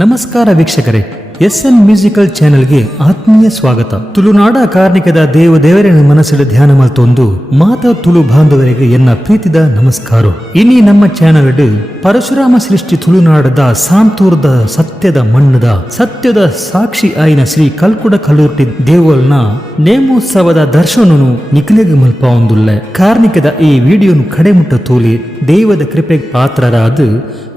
ನಮಸ್ಕಾರ ವೀಕ್ಷಕರೇ, SN musical ಚಾನೆಲ್ಗೆ ಆತ್ಮೀಯ ಸ್ವಾಗತ. ತುಳುನಾಡ ಕಾರ್ಣಿಕದ ದೇವರಿನ ಮನಸ್ಸಿನ ಧ್ಯಾನ ಮಲ್ತೊಂದು ಮಾತಾ ತುಳು ಬಾಂಧವರಿಗೆ ಎನ್ನ ಪ್ರೀತಿದ ನಮಸ್ಕಾರ. ಇನಿ ನಮ್ಮ ಚಾನೆಲ್ ಪರಶುರಾಮ ಸೃಷ್ಟಿ ತುಳುನಾಡದ ಸಾಂತೂರದ ಸತ್ಯದ ಮಣ್ಣದ ಸತ್ಯದ ಸಾಕ್ಷಿ ಆಯ್ನ ಶ್ರೀ ಕಲ್ಕುಡ ಕಲ್ಲೂರ್ಟಿ ದೇವಲ್ನ ನೇಮೋತ್ಸವದ ದರ್ಶನನು ನಿಖಿಲೆಗೆ ಮಲ್ಪ ಒಂದುಲ್ಲ. ಕಾರ್ಣಿಕದ ಈ ವಿಡಿಯೋನು ಕಡೆ ಮುಟ್ಟ ತೋಲಿ ದೈವದ ಕೃಪೆಗೆ ಪಾತ್ರರಾದ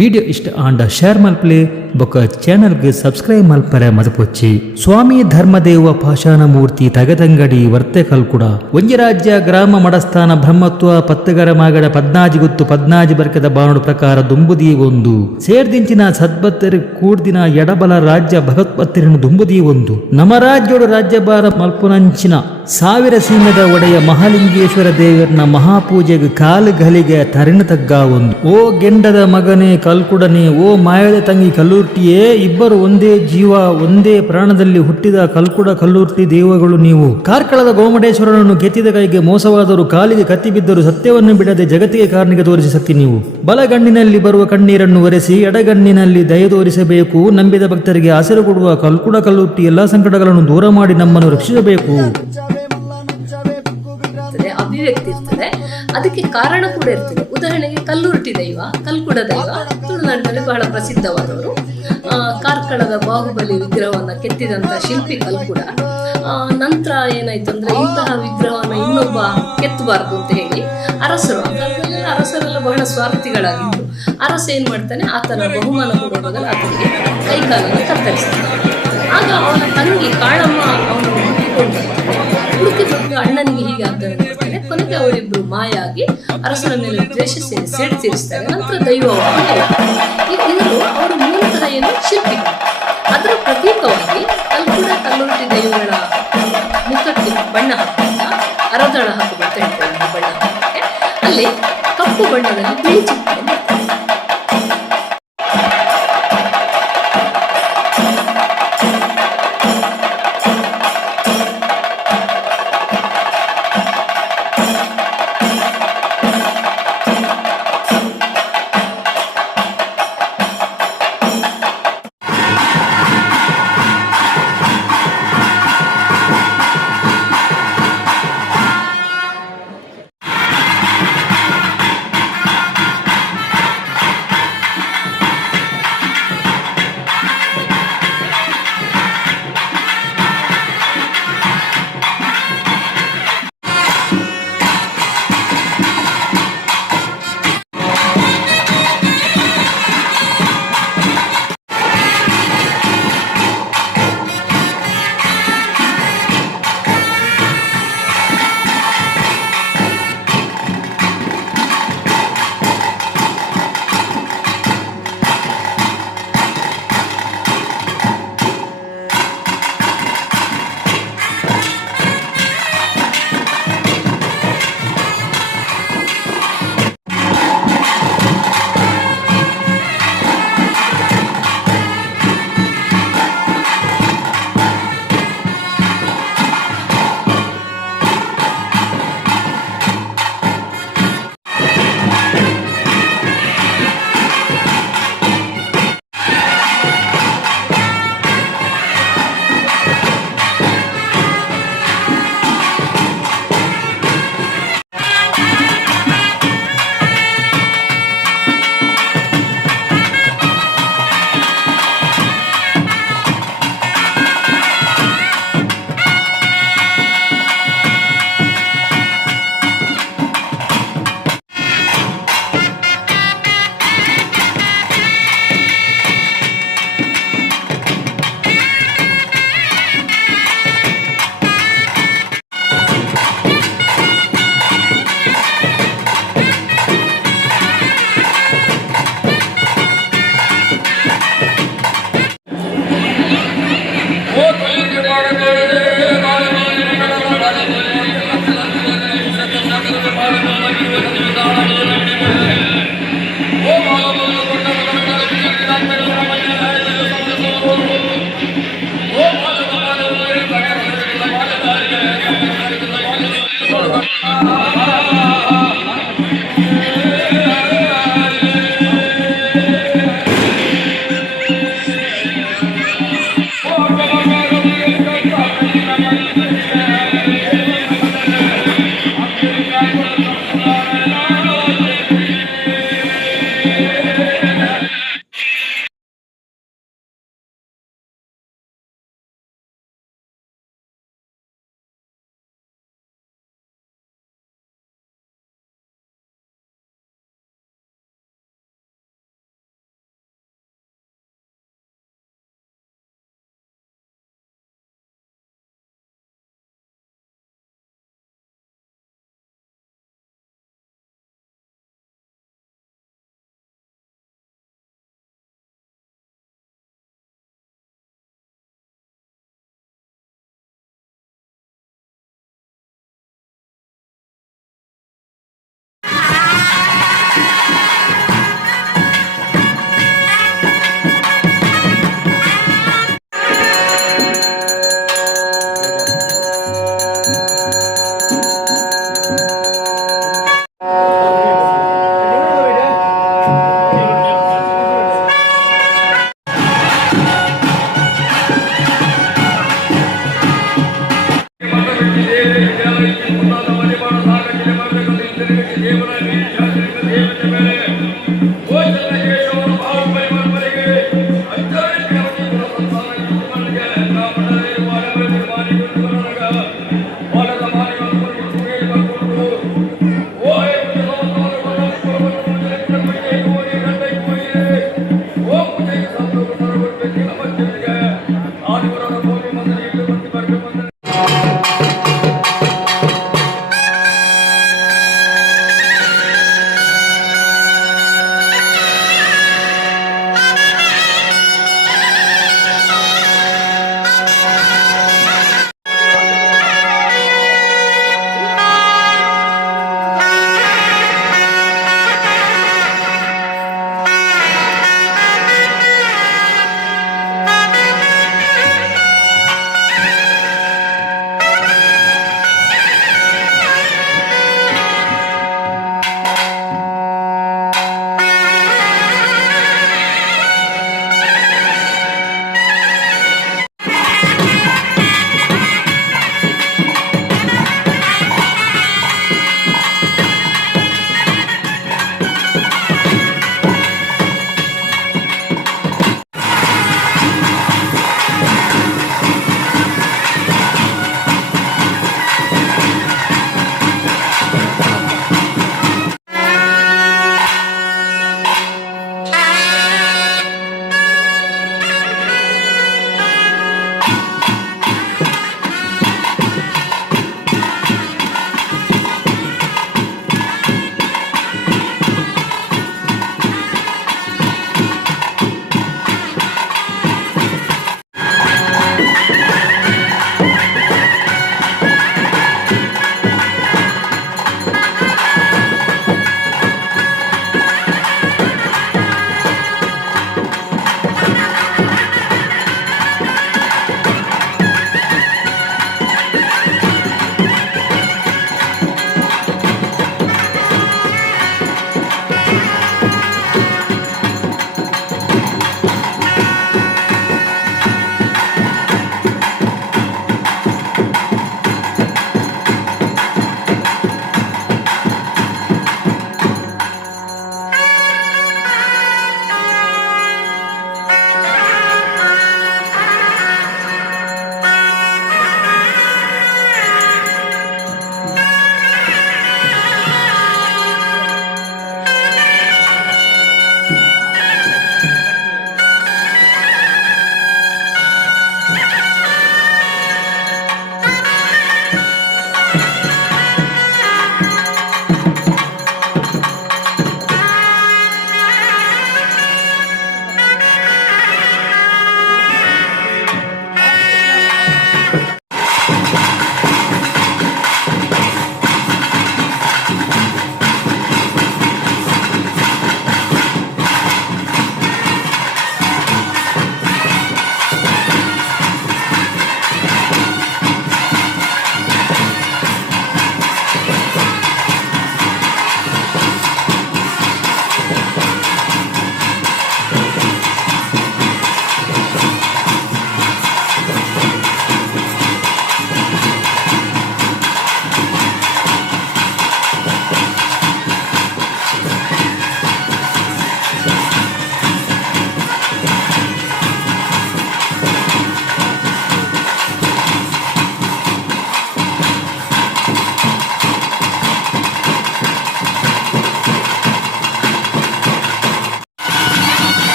ವಿಡಿಯೋ ಇಷ್ಟ ಆಂಡ ಶೇರ್ ಮಲ್ಪಲೆ ಬೊಕ ಚಾನೆಲ್ಗೆ ಸಬ್ಸ್ಕ್ರೈಬ್ ಮಲ್ಪರೆ ಮದಪೊಚ್ಚಿ. ಸ್ವಾಮಿ ಧರ್ಮದೇವ ಪಾಷಾಣ ಮೂರ್ತಿ ತಗದಂಗಡಿ ವರ್ತೆ ಕಲ್ಕುಡ ಒಂಜರಾಜ್ಯ ಗ್ರಾಮ ಮಡಸ್ಥಾನ ಬ್ರಹ್ಮತ್ವ ಪತ್ತಗರ ಮಾಗಡ 14 ಗುತ್ತು 14 ಬರ್ಕದ ಬಾಣು ಪ್ರಕಾರ ದುಂಬುದಿ ಒಂದು ಸೇರ್ದಿಂಚಿನ ಸದ್ಬತ್ತರಿ ಕೂಡ್ದಿನ ಎಡಬಲ ರಾಜ್ಯ ಭಗವತ್ಪತ್ತಿರನು ದುಂಬುದಿ ಒಂದು ನಮ್ಮ ರಾಜ್ಯೋಡು ರಾಜ್ಯಭಾರ ಮಲ್ಪುನಂಚಿನ 1000 ಸಿಂಹದ ಒಡೆಯ ಮಹಾಲಿಂಗೇಶ್ವರ ದೇವರನ ಮಹಾಪೂಜೆಗೆ ಕಾಲು ಗಲಿಗೆ ತರಿನ ತಗ್ಗ ಒಂದು. ಓ ಗೆಂಡದ ಮಗನೇ ಕಲ್ಕುಡನೆ, ಓ ಮಾಯದ ತಂಗಿ ಕಲ್ಲೂರ್ಟಿಯೇ, ಇಬ್ಬರು ಒಂದೇ ಜೀವ ಒಂದೇ ಪ್ರಾಣದಲ್ಲಿ ಹುಟ್ಟಿದ ಕಲ್ಕುಡ ಕಲ್ಲೂರ್ಟಿ ದೇವಗಳು ನೀವು. ಕಾರ್ಕಳದ ಗೋಮಟೇಶ್ವರನನ್ನು ಕೆತ್ತಿದ ಕೈಗೆ ಮೋಸವಾದರು, ಕಾಲಿಗೆ ಕತ್ತಿ ಬಿದ್ದರು, ಸತ್ಯವನ್ನು ಬಿಡದೆ ಜಗತ್ತಿಗೆ ಕಾರಣಿಗೆ ತೋರಿಸಿ ಸತ್ತಿ ನೀವು. ಬಲಗಣ್ಣಿನಲ್ಲಿ ಬರುವ ಕಣ್ಣೀರನ್ನು ಒರೆಸಿ ಎಡಗಣ್ಣಿನಲ್ಲಿ ದಯ ತೋರಿಸಬೇಕು. ನಂಬಿದ ಭಕ್ತರಿಗೆ ಹಸಿರು ಕೊಡುವ ಕಲ್ಕುಡ ಕಲ್ಲೂರ್ಟಿ ಎಲ್ಲಾ ಸಂಕಟಗಳನ್ನು ದೂರ ಮಾಡಿ ನಮ್ಮನ್ನು ರಕ್ಷಿಸಬೇಕು. ಅಭಿವ್ಯಕ್ತಿ ಇರ್ತದೆ, ಅದಕ್ಕೆ ಕಾರಣ ಕೂಡ ಇರ್ತದೆ. ಉದಾಹರಣೆಗೆ ಕಲ್ಲೂರ್ಟಿ ದೈವ, ಕಲ್ಕುಡ ದೈವ ತುಳುನಾಡಿನಲ್ಲಿ ಬಹಳ ಪ್ರಸಿದ್ಧವಾದವರು. ಕಾರ್ಕಳದ ಬಾಹುಬಲಿ ವಿಗ್ರಹವನ್ನ ಕೆತ್ತಿದಂತ ಶಿಲ್ಪಿ ಕಲ್ಕುಡ. ನಂತರ ಏನಾಯ್ತು ಅಂದ್ರೆ, ಇಂತಹ ವಿಗ್ರಹವನ್ನ ಇನ್ನೊಬ್ಬ ಕೆತ್ತಬಾರದು ಅಂತ ಹೇಳಿ ಅರಸರು, ಆ ಕಾಲದಲ್ಲಿ ಅರಸರೆಲ್ಲ ಬಹಳ ಸ್ವಾರ್ಥಿಗಳಾಗಿದ್ರು. ಅರಸ ಏನ್ ಮಾಡ್ತಾನೆ, ಆತನ ಬಹುಮಾನ ಕೊಡುವ ಬದಲು ಆತನಿಗೆ ಕೈಕಾಲನ್ನು ಕತ್ತರಿಸ್ತಾನೆ. ಆಗ ಅವನ ತಂಗಿ ಕಾಳಮ್ಮ ಅವನು ಹುಡುಕಿ ಬಂದು ಅಣ್ಣನಿಗೆ ಹೀಗೆ ಆಗ್ತಾನೆ. ಕೊನೆಗೆ ಅವರಿಬ್ರು ಮಾಯ ಆಗಿ ಅರಸನ ಮೇಲೆ ದ್ವೇಷ ಸೇಡು ತೀರಿಸ್ತಾರೆ. ನಂತರ ದೈವವಾಗಿ ಇವರು ಅವರು ಮೂಲತಃ ಏನು ಶಿಲ್ಪಿಗಳು. ಅದರ ಪ್ರತೀಕವಾಗಿ ಕಲ್ಕುಡ ಕಲ್ಲೂರ್ಟಿ ದೈವಗಳ ಮುಖಕ್ಕೆ ಬಣ್ಣ ಹಾಕಿದಾಗ ಅರದಳ ಹಾಕುವಂತ ಹೇಳ್ತಾರೆ. ಬಣ್ಣ ಹಾಕಕ್ಕೆ ಅಲ್ಲಿ ಕಪ್ಪು ಬಣ್ಣದಲ್ಲಿ ಬಿಳಿ ಚಿಕ್ಕ